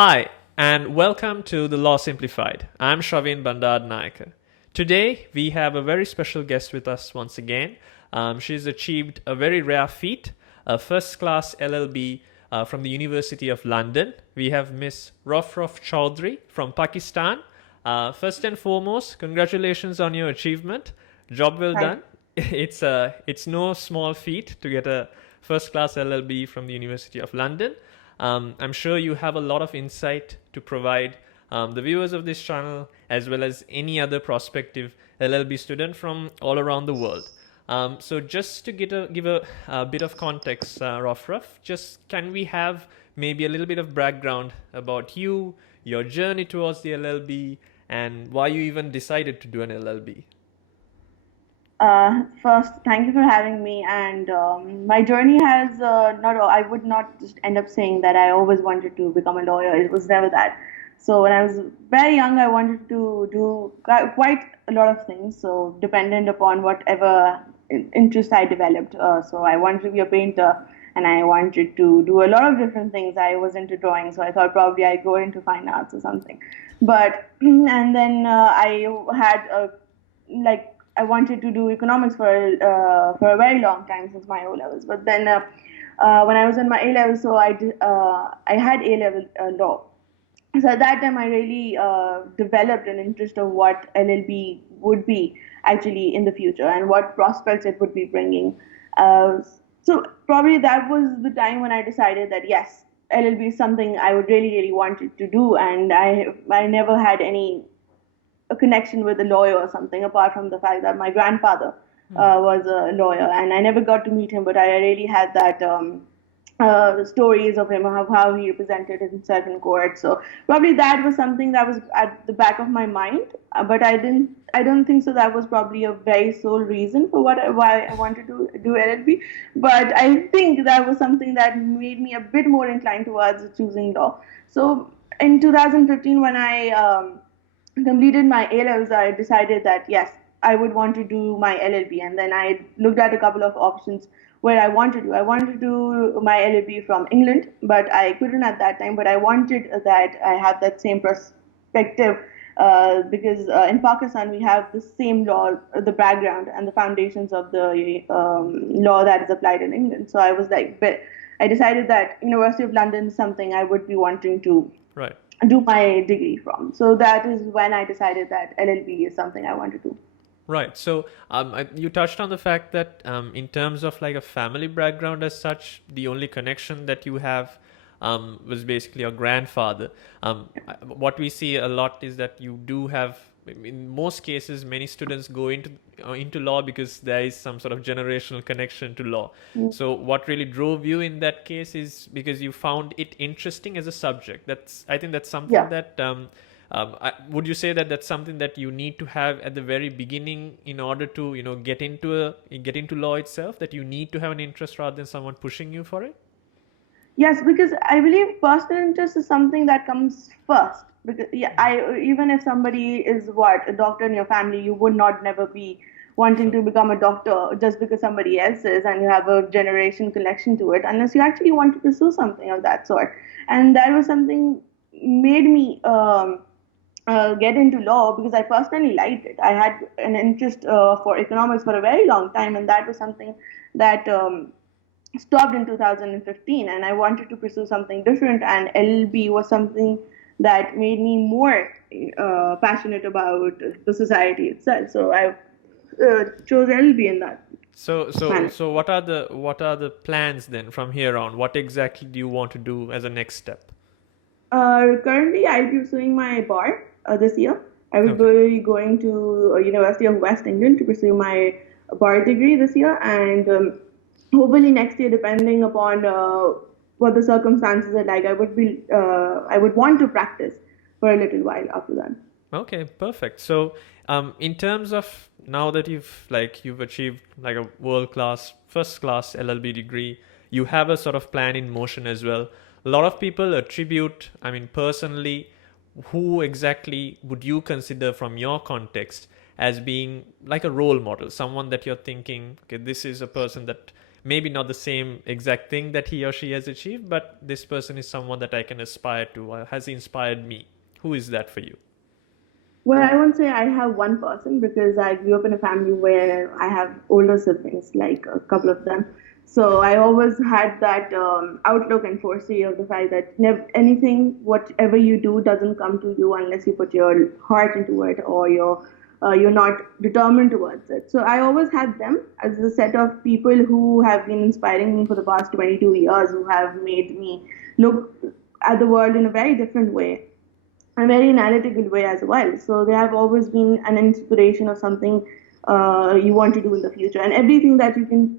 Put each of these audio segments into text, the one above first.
Hi, and welcome to the Law Simplified. I'm Shavin Bandad Naik. Today, we have a very special guest with us once again. She's achieved a very rare feat, a first class LLB from the University of London. We have Miss Rufruf Chaudhary from Pakistan. First and foremost, congratulations on your achievement. Job well Thank done. It's no small feat to get a first class LLB from the University of London. I'm sure you have a lot of insight to provide the viewers of this channel as well as any other prospective LLB student from all around the world. So just to give a bit of context, Rufruf, just can we have maybe a little bit of background about you, your journey towards the LLB, and why you even decided to do an LLB? First, thank you for having me. And my journey has not. I would not just end up saying that I always wanted to become a lawyer. It was never that. So when I was very young, I wanted to do quite a lot of things. So dependent upon whatever interest I developed. So I wanted to be a painter, and I wanted to do a lot of different things. I was into drawing, so I thought probably I'd go into fine arts or something. But and then I had a like I wanted to do economics for a very long time since my O levels. But then when I was in my A levels, so I had A level law. So at that time, I really developed an interest of what LLB would be actually in the future and what prospects it would be bringing. Uh, so probably that was the time when I decided that yes, LLB is something I would really wanted to do, and I never had any a connection with a lawyer or something, apart from the fact that my grandfather was a lawyer, and I never got to meet him, but I really had that stories of him, of how he represented himself in court. So probably that was something that was at the back of my mind, but I don't think so. That was probably a very sole reason for why I wanted to do LLB. But I think that was something that made me a bit more inclined towards choosing law. So in 2015, when I completed my A levels, I decided that yes, I would want to do my LLB, and then I looked at a couple of options where I wanted to do. I wanted to do my LLB from England, but I couldn't at that time. But I wanted that I have that same perspective because in Pakistan we have the same law, the background and the foundations of the law that is applied in England. So I was like, but I decided that University of London is something I would be wanting to Right. do my degree from. So that is when I decided that LLB is something I want to do. Right. So you touched on the fact that in terms of like a family background as such, the only connection that you have was basically your grandfather. What we see a lot is that you do have, in most cases, many students go into law because there is some sort of generational connection to law. So what really drove you in that case is because you found it interesting as a subject. I think that's something Yeah. that would you say that that's something that you need to have at the very beginning in order to get into law itself? That you need to have an interest rather than someone pushing you for it. Yes, because I believe personal interest is something that comes first. Because yeah, I even if somebody is what a doctor in your family, you would not never be wanting Sure. to become a doctor just because somebody else is, and you have a generation connection to it, unless you actually want to pursue something of that sort. And that was something made me get into law because I personally liked it. I had an interest for economics for a very long time, and that was something that stopped in 2015, and I wanted to pursue something different, and LLB was something that made me more passionate about the society itself. So I chose LLB in that manner. So what are the plans then from here on? What exactly do you want to do as a next step? Currently, I'll be pursuing my bar this year. I will Okay. be going to University of West England to pursue my bar degree this year, and hopefully next year, depending upon what the circumstances are like, I would want to practice for a little while after that. Okay, perfect. So, in terms of now that you've achieved like a world class, first class LLB degree, you have a sort of plan in motion as well. A lot of people attribute, I mean, personally, who exactly would you consider from your context as being like a role model, someone that you're thinking, okay, this is a person that maybe not the same exact thing that he or she has achieved, but this person is someone that I can aspire to, or has inspired me. Who is that for you? Well, I won't say I have one person because I grew up in a family where I have older siblings, like a couple of them. So I always had that outlook and foresee of the fact that anything, whatever you do, doesn't come to you unless you put your heart into it or you're not determined towards it. So I always had them as a set of people who have been inspiring me for the past 22 years, who have made me look at the world in a very different way, a very analytical way as well. So they have always been an inspiration of something you want to do in the future, and everything that you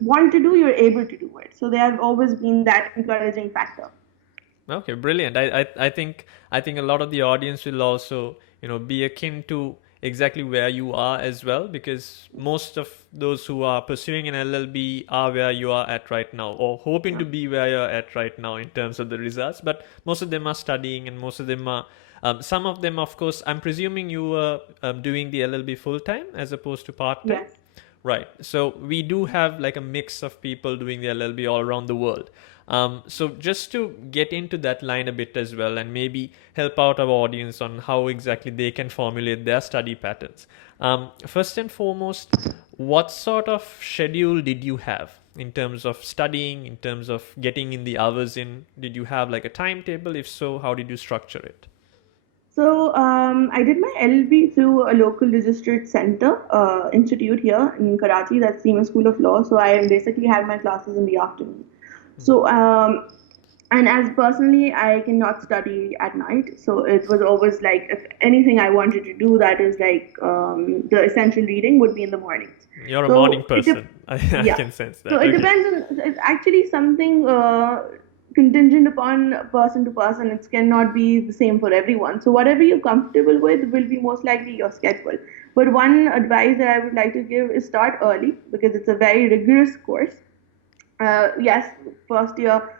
want to do, you're able to do it. So they have always been that encouraging factor. Okay, brilliant. I think a lot of the audience will also, be akin to exactly where you are as well, because most of those who are pursuing an LLB are where you are at right now, or hoping Yeah. to be where you're at right now in terms of the results. But most of them are studying, and most of them are. Some of them, of course, I'm presuming you were doing the LLB full time as opposed to part time. Yes. Right. So we do have like a mix of people doing the LLB all around the world. So just to get into that line a bit as well, and maybe help out our audience on how exactly they can formulate their study patterns. First and foremost, what sort of schedule did you have in terms of studying, in terms of getting in the hours in? Did you have like a timetable? If so, how did you structure it? So I did my LLB through a local registered center institute here in Karachi, that's Seaman School of Law. So I basically had my classes in the afternoon. So and as personally, I cannot study at night. So it was always like if anything I wanted to do, that is like the essential reading would be in the mornings. You're a morning So person. I yeah. can sense So that. it Okay. depends on, it's actually something contingent upon person to person. It cannot be the same for everyone. So whatever you're comfortable with will be most likely your schedule. But one advice that I would like to give is start early because it's a very rigorous course. Yes, first year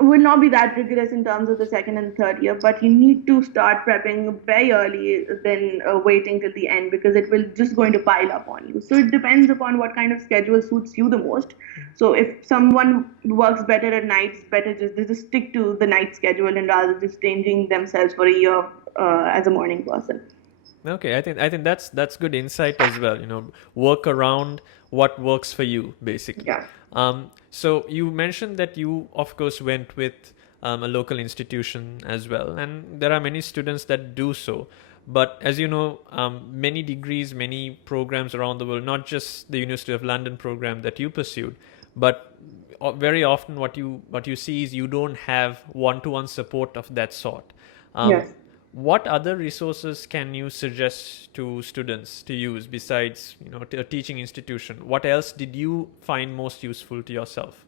will not be that rigorous in terms of the second and third year, but you need to start prepping very early than waiting till the end because it will just going to pile up on you. So it depends upon what kind of schedule suits you the most. So if someone works better at nights, better just stick to the night schedule and rather just changing themselves for a year as a morning person. Okay, I think that's good insight as well. Work around what works for you, basically. Yeah. So you mentioned that you, of course, went with a local institution as well, and there are many students that do so. But as you know, many degrees, many programs around the world, not just the University of London program that you pursued, but very often what you see is you don't have one-to-one support of that sort. Um, Yes. what other resources can you suggest to students to use besides, a teaching institution? What else did you find most useful to yourself?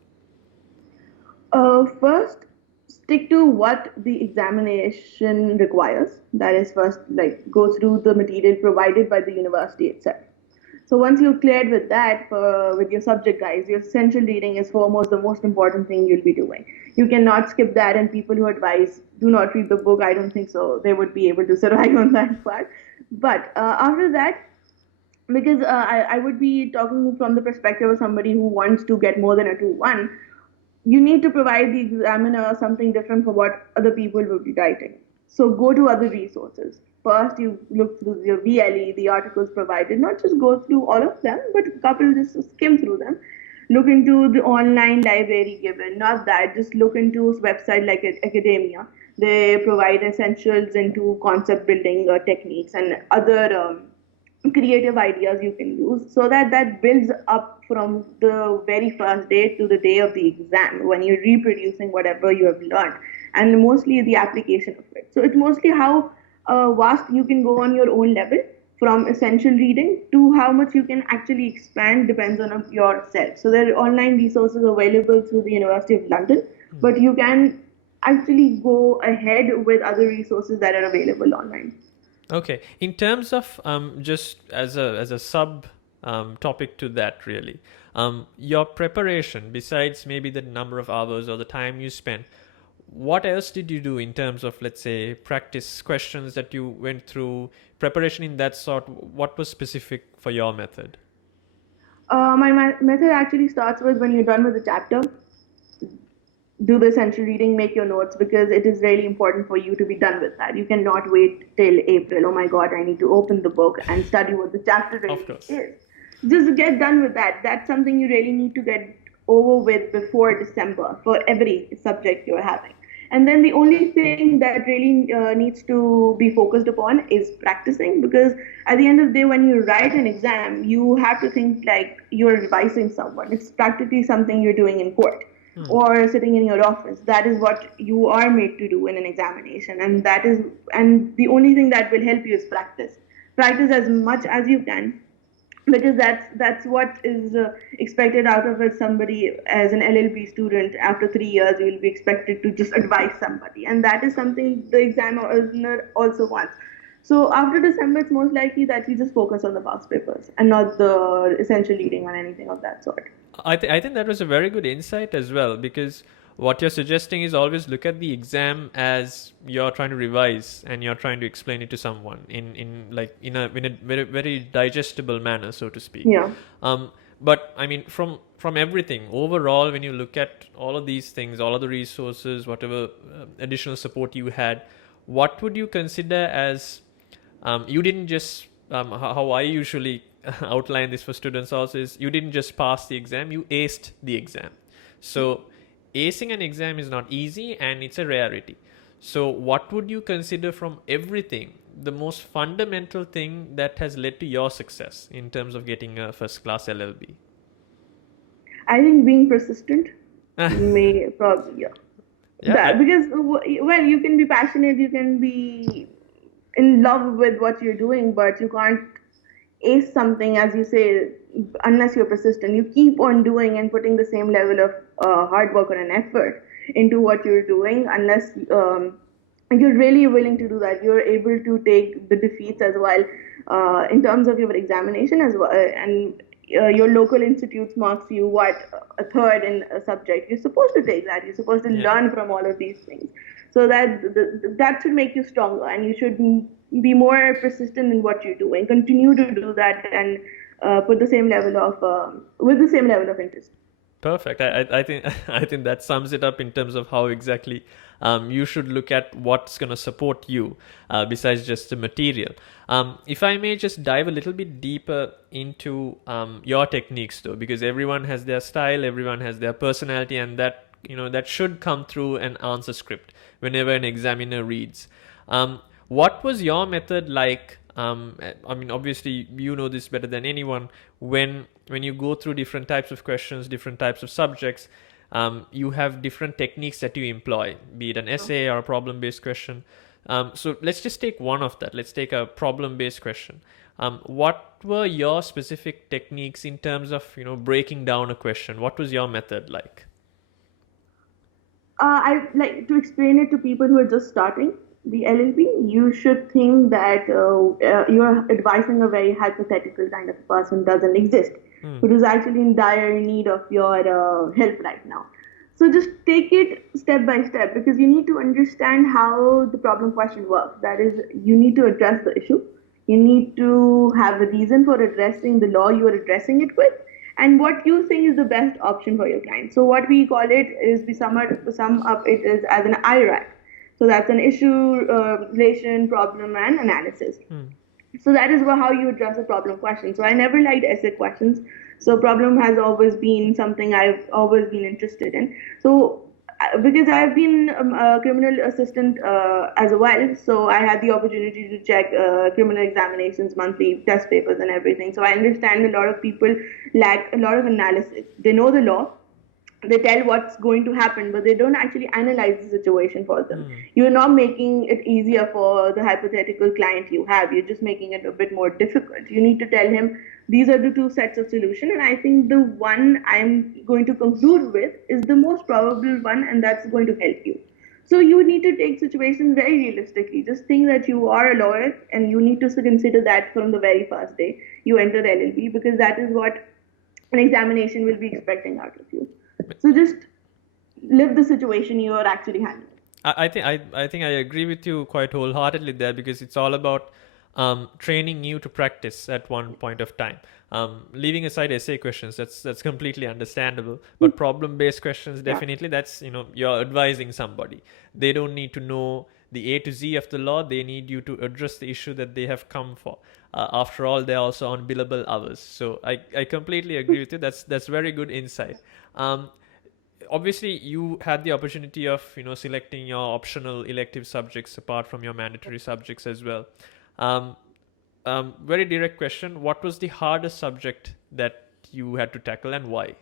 First, stick to what the examination requires. That is, first, like go through the material provided by the university itself. So once you're cleared with that, with your subject guides, your essential reading is foremost the most important thing you'll be doing. You cannot skip that, and people who advise do not read the book, I don't think so. They would be able to survive on that part. But after that, because I would be talking from the perspective of somebody who wants to get more than a 2-1, you need to provide the examiner something different for what other people will be writing. So go to other resources. First, you look through your VLE, the articles provided, not just go through all of them, but a couple just skim through them. Look into the online library given, not that, just look into website like academia. They provide essentials into concept building techniques and other creative ideas you can use so that that builds up from the very first day to the day of the exam when you're reproducing whatever you have learned and mostly the application of it. So it's mostly how vast you can go on your own level from essential reading to how much you can actually expand depends on yourself. So there are online resources available through the University of London, but you can actually go ahead with other resources that are available online. Okay, in terms of just as a sub topic to that, really, your preparation, besides maybe the number of hours or the time you spent, what else did you do in terms of, let's say, practice questions that you went through, preparation in that sort? What was specific for your method? My method actually starts with when you're done with the chapter, do the essential reading, make your notes because it is really important for you to be done with that. You cannot wait till April. Oh my God, I need to open the book and study what the chapter Of really course. is. Just get done with that. That's something you really need to get over with before December for every subject you're having. And then the only thing that really needs to be focused upon is practicing because at the end of the day, when you write an exam, you have to think like you're advising someone. It's practically something you're doing in court or sitting in your office. That is what you are made to do in an examination, and the only thing that will help you is practice. Practice as much as you can because that's what is expected out of it. Somebody as an LLB student after 3 years you will be expected to just advise somebody, and that is something the examiner also wants. So after December, it's most likely that you just focus on the past papers and not the essential reading or anything of that sort. I think that was a very good insight as well, because what you're suggesting is always look at the exam as you're trying to revise and you're trying to explain it to someone in a very, very digestible manner, so to speak. Yeah. But I mean, from everything overall, when you look at all of these things, all of the resources, whatever additional support you had, what would you consider as you didn't just how I usually outline this for students also is you didn't just pass the exam, you aced the exam. So acing an exam is not easy and it's a rarity. So what would you consider from everything the most fundamental thing that has led to your success in terms of getting a first class LLB? I think being persistent may probably, yeah. Yeah, Because well, you can be passionate, you can be in love with what you're doing, but you can't ace something, as you say, unless you're persistent. You keep on doing and putting the same level of hard work or an effort into what you're doing, unless you're really willing to do that. You're able to take the defeats as well in terms of your examination as well, and your local institutes marks you what a third in a subject. You're supposed to take that. You're supposed to yeah. learn from all of these things. So that should make you stronger, and you should be more persistent in what you're doing. Continue to do that and put the same level of with the same level of interest. Perfect. I think I think that sums it up in terms of how exactly you should look at what's going to support you besides just the material. If I may just dive a little bit deeper into your techniques, though, because everyone has their style, everyone has their personality, and that that should come through an answer script whenever an examiner reads. What was your method like? I mean, obviously, you know this better than anyone. When you go through different types of questions, different types of subjects, you have different techniques that you employ, be it an essay or a problem-based question. So let's just take one of that. Let's take a problem-based question. What were your specific techniques in terms of breaking down a question? What was your method like? I like to explain it to people who are just starting the LLB. You should think that you're advising a very hypothetical kind of person doesn't exist, who is actually in dire need of your help right now. So just take it step by step because you need to understand how the problem question works. That is, you need to address the issue. You need to have a reason for addressing the law you are addressing it with, and what you think is the best option for your client. So what we call it is we sum up it is as an IRAC. So that's an issue, relation, problem, and analysis. So that is how you address a problem question. So I never liked essay questions. So problem has always been something I've always been interested in. So because I've been a criminal assistant as well, so I had the opportunity to check criminal examinations, monthly test papers, and everything. So I understand a lot of people lack a lot of analysis. They know the law, they tell what's going to happen, but they don't actually analyze the situation for them. You're not making it easier for the hypothetical client you have. You're just making it a bit more difficult. You need to tell him these are the two sets of solution, and I think the one I'm going to conclude with is the most probable one, and that's going to help you. So you need to take situations very realistically. Just think that you are a lawyer, and you need to consider that from the very first day you enter LLB, because that is what an examination will be expecting out of you. So just live the situation you are actually handling. I think I agree with you quite wholeheartedly there, because it's all about training you to practice at one point of time. Leaving aside essay questions, that's completely understandable. But problem-based questions, Yeah. definitely, that's, you're advising somebody. They don't need to know the A to Z of the law. They need you to address the issue that they have come for. After all, they're also on billable hours. So I completely agree with you. That's very good insight. Um, Obviously you had the opportunity of selecting your optional elective subjects apart from your mandatory subjects as well. um, Very direct question, what was the hardest subject that you had to tackle and why?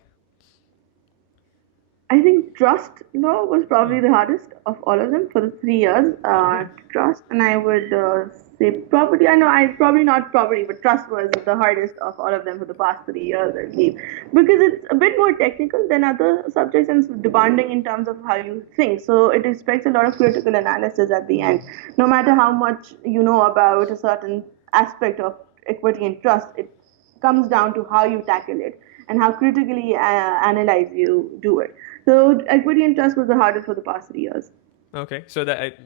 I think trust law was probably the hardest of all of them for the 3 years. Okay. Trust, and I would say property. I know I probably not property, but trust was the hardest of all of them for the past 3 years, I believe, because it's a bit more technical than other subjects and it's demanding in terms of how you think. So it expects a lot of critical analysis at the end. No matter how much you know about a certain aspect of equity and trust, it comes down to how you tackle it and how critically analyze you do it. So equity and trust was the hardest for the past 3 years. Okay, so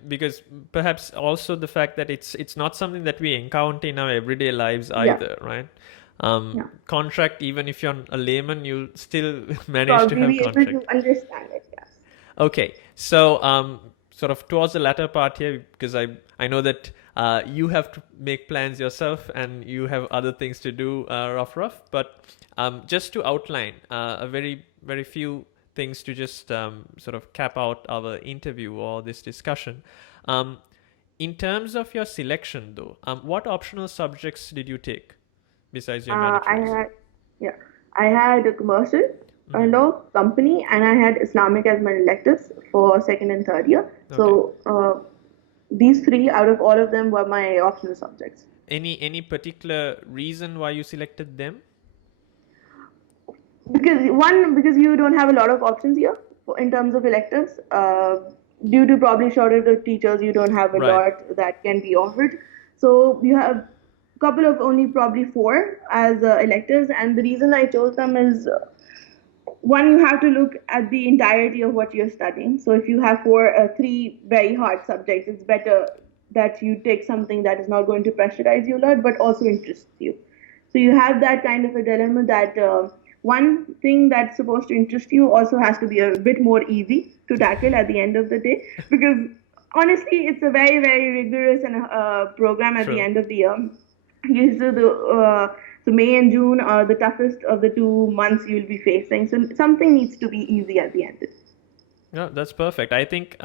because perhaps also the fact that it's not something that we encounter in our everyday lives Yeah, either, right? yeah. Contract, even if you're a layman, you still manage to Probably have be able contract. to understand it. Yes. Okay, so sort of towards the latter part here, because I know that you have to make plans yourself and you have other things to do, rough. But just to outline a very few things to just sort of cap out our interview or this discussion. Um, in terms of your selection, though, what optional subjects did you take besides your I mandatories? had, yeah, I had a commercial Mm-hmm. law company, and I had Islamic as my electives for second and third year. Okay. So these three out of all of them were my optional subjects. Any particular reason why you selected them? Because you don't have a lot of options here in terms of electives. Due to probably shortage of teachers, you don't have a Right. lot that can be offered. So you have a couple of only probably four as electives, and the reason I chose them is one, you have to look at the entirety of what you're studying. So if you have three very hard subjects, it's better that you take something that is not going to pressurize you a lot, but also interests you. So you have that kind of a dilemma that one thing that's supposed to interest you also has to be a bit more easy to tackle at the end of the day, because honestly, it's a very rigorous and program at the True. end of the year. So May and June are the toughest of the 2 months you'll be facing. So something needs to be easy at the end. Yeah, that's perfect. I think,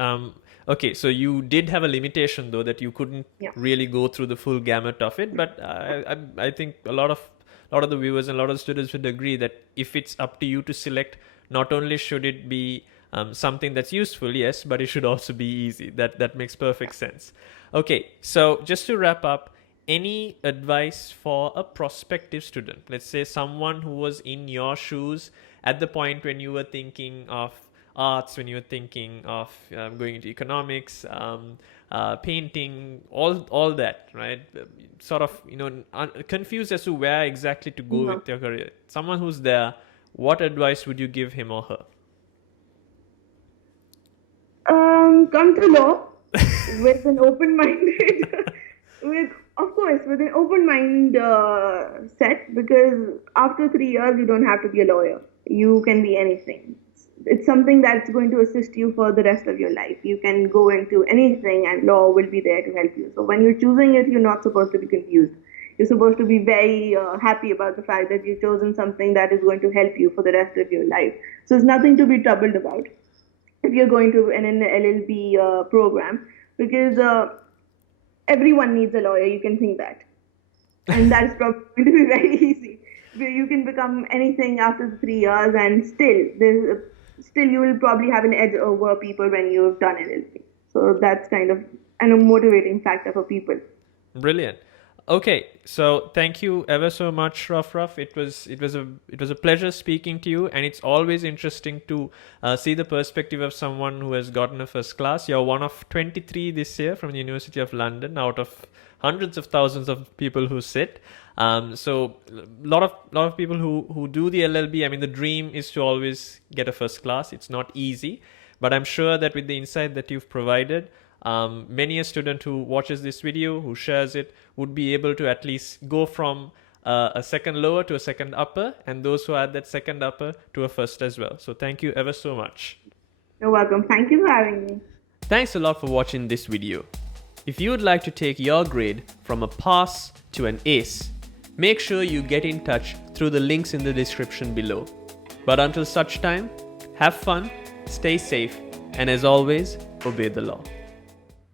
okay, so you did have a limitation though that you couldn't Yeah. really go through the full gamut of it, but I think a lot of the viewers and a lot of students would agree that if it's up to you to select, not only should it be something that's useful, yes, but it should also be easy. That makes perfect sense. Okay, so just to wrap up, any advice for a prospective student? Let's say someone who was in your shoes at the point when you were thinking of arts, when you were thinking of going into economics, painting, all that, right? Sort of, confused as to where exactly to go No. with your career. Someone who's there, what advice would you give him or her? Come to law with an open minded, with of course with an open mind set, because after 3 years you don't have to be a lawyer. You can be anything. It's something that's going to assist you for the rest of your life. You can go into anything, and law will be there to help you. So when you're choosing it, you're not supposed to be confused. You're supposed to be very happy about the fact that you've chosen something that is going to help you for the rest of your life. So it's nothing to be troubled about if you're going to an LLB program, because everyone needs a lawyer. You can think that, and that is probably going to be very easy. You can become anything after the 3 years, and still you will probably have an edge over people when you've done LLB. So that's kind of a motivating factor for people. Brilliant. Okay, so thank you ever so much, Rufruf. It was a pleasure speaking to you, and it's always interesting to see the perspective of someone who has gotten a first class. You're one of 23 this year from the University of London, out of hundreds of thousands of people who sit. So lot of people who do the LLB. I mean, the dream is to always get a first class. It's not easy, but I'm sure that with the insight that you've provided, many a student who watches this video, who shares it, would be able to at least go from a second lower to a second upper, and those who are at that second upper to a first as well. So thank you ever so much. You're welcome. Thank you for having me. Thanks a lot for watching this video. If you would like to take your grade from a pass to an ace, make sure you get in touch through the links in the description below. But until such time, have fun, stay safe, and as always, obey the law.